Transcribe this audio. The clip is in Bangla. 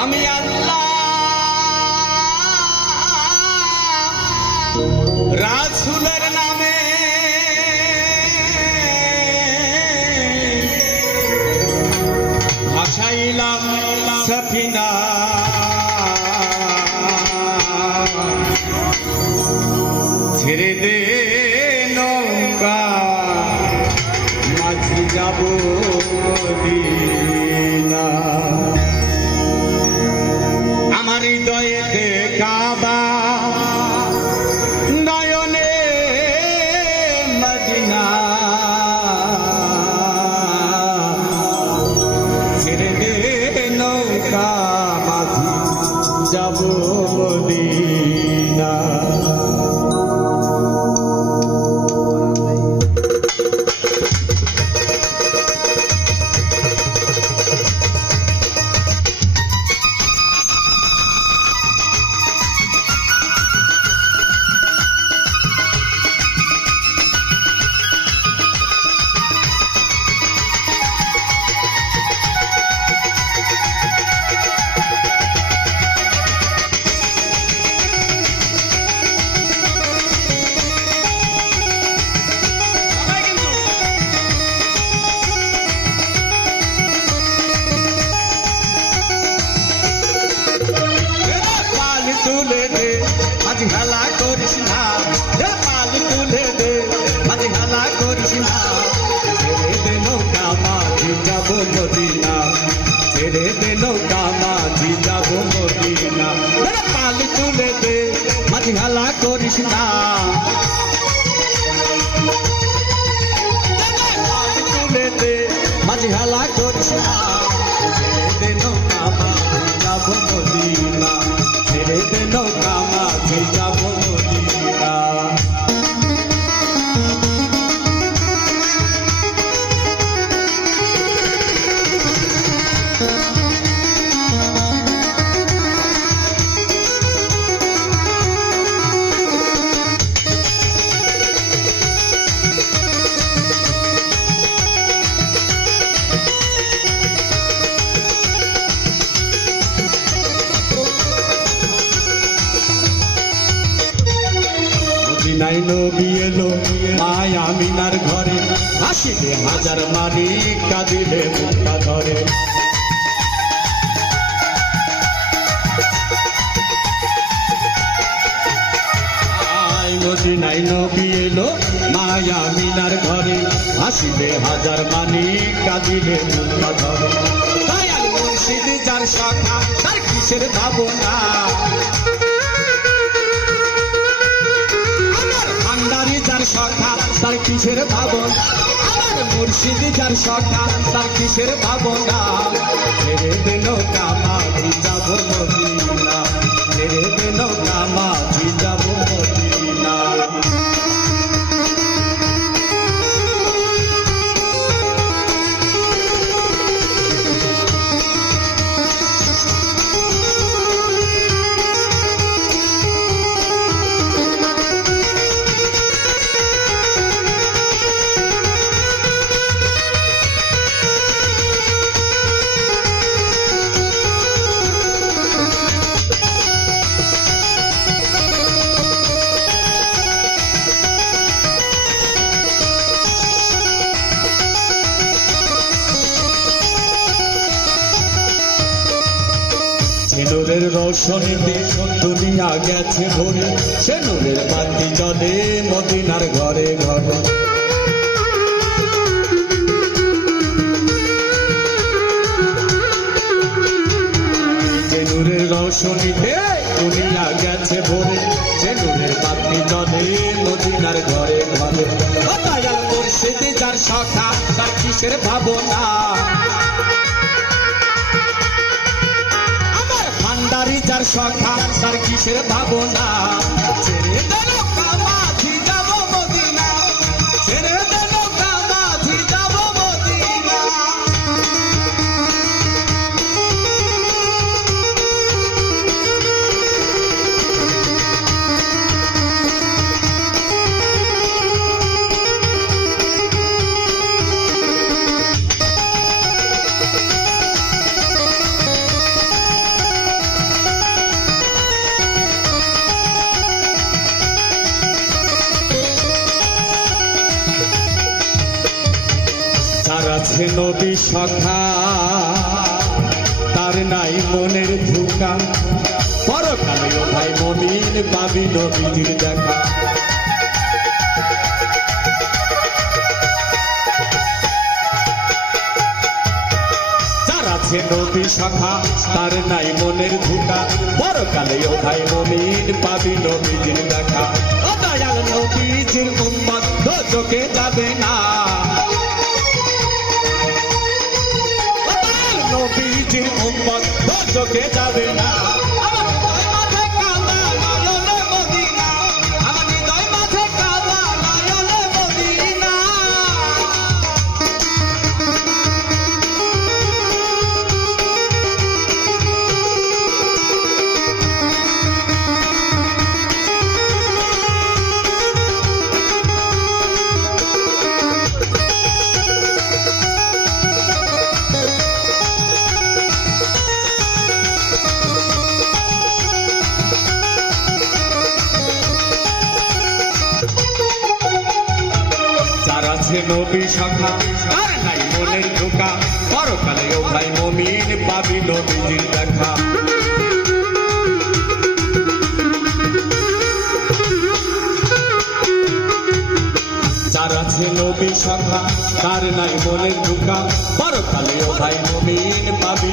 আমি আল্লাহ রাসূলের নামে ভাসাইলাম সফিনা ছেড়ে দে নৌকা মাঝি যাব মদিনা আমার হৃদয়েতে কাবা নয়নে মদিনা ছেড়ে দে নৌকা মাঝি যাব মদিনা তুলে দে মাঝি হেলা করিস না পাল তুলে দে মাঝি হেলা করিস না ছেড়ে দে নৌকা মাঝি যাব মদিনা ছেড়ে দে নৌকা মাঝি যাব মদিনা পাল তুলে দে মাঝি হেলা করিস না পাল তুলে দে মাঝি হেলা করিস না ছেড়ে দে নৌকা মাঝি যাব মদিনা ছেড়ে দে নৌকা মাঝি যাব মদিনা নাই নবী এলো মায় আমিনার ঘরে হাসিলে হাজার মানি কাঁদিলে মুক্তা ধরে নাই নবী এলো মায় আমিনার ঘরে হাসিলে হাজার মানি কাঁদিলে মুক্তা ধরে দয়াল মুর্শিদ যার শাখা তার কিসের ভাবনা যার সখা তার কিসের ভাবনা আমার মুর্শিদ যার সখা তার কিসের ভাবনা ছেড়ে দে নৌকা মাঝি যাব মদিনা ছেড়ে দে নৌকা মাঝি যাব মদিনা নূরের রোশনীতে দুনিয়া গেছে ভরে সে নূরের বাতি জ্বলে মদিনার ঘরে ঘরে যে নূরের রোশনীতে দুনিয়া গেছে ভরে সে নূরের বাতি জ্বলে মদিনার ঘরে ঘরে দয়াল মুর্শিদ যার সখা তার কিসের ভাবনা যার সখা তার কিসের ভাবনা ছেড়ে দে নৌকা মাঝি যাব মদিনা ছেড়ে দে নৌকা মাঝি যাব মদিনা যার আছে নবী সখা তার নাই মনের ধোঁকা পরকালে ও ভাই মমিন পাবি নবীজির দেখা যার আছে নবী সখা তার নাই মনের ধোঁকা পরকালে ও ভাই মমিন পাবি নবীজির দেখা ও দয়াল নবীজির উম্মত দোজখে যাবে না নবীজির উম্মত দোজখে যাবে না আমার হৃদয় মাঝে কাবা নয়নে মদিনা আমার হৃদয় মাঝে কাবা নয়নে মদিনা যার আছে নবী সখা তার নাই মনের ধোঁকা পরকালে ও ভাই মমিন পাবি নবীজির দেখা যার আছে নবী সখা তার নাই মনের ধোঁকা পরকালে ও ভাই মমিন পাবি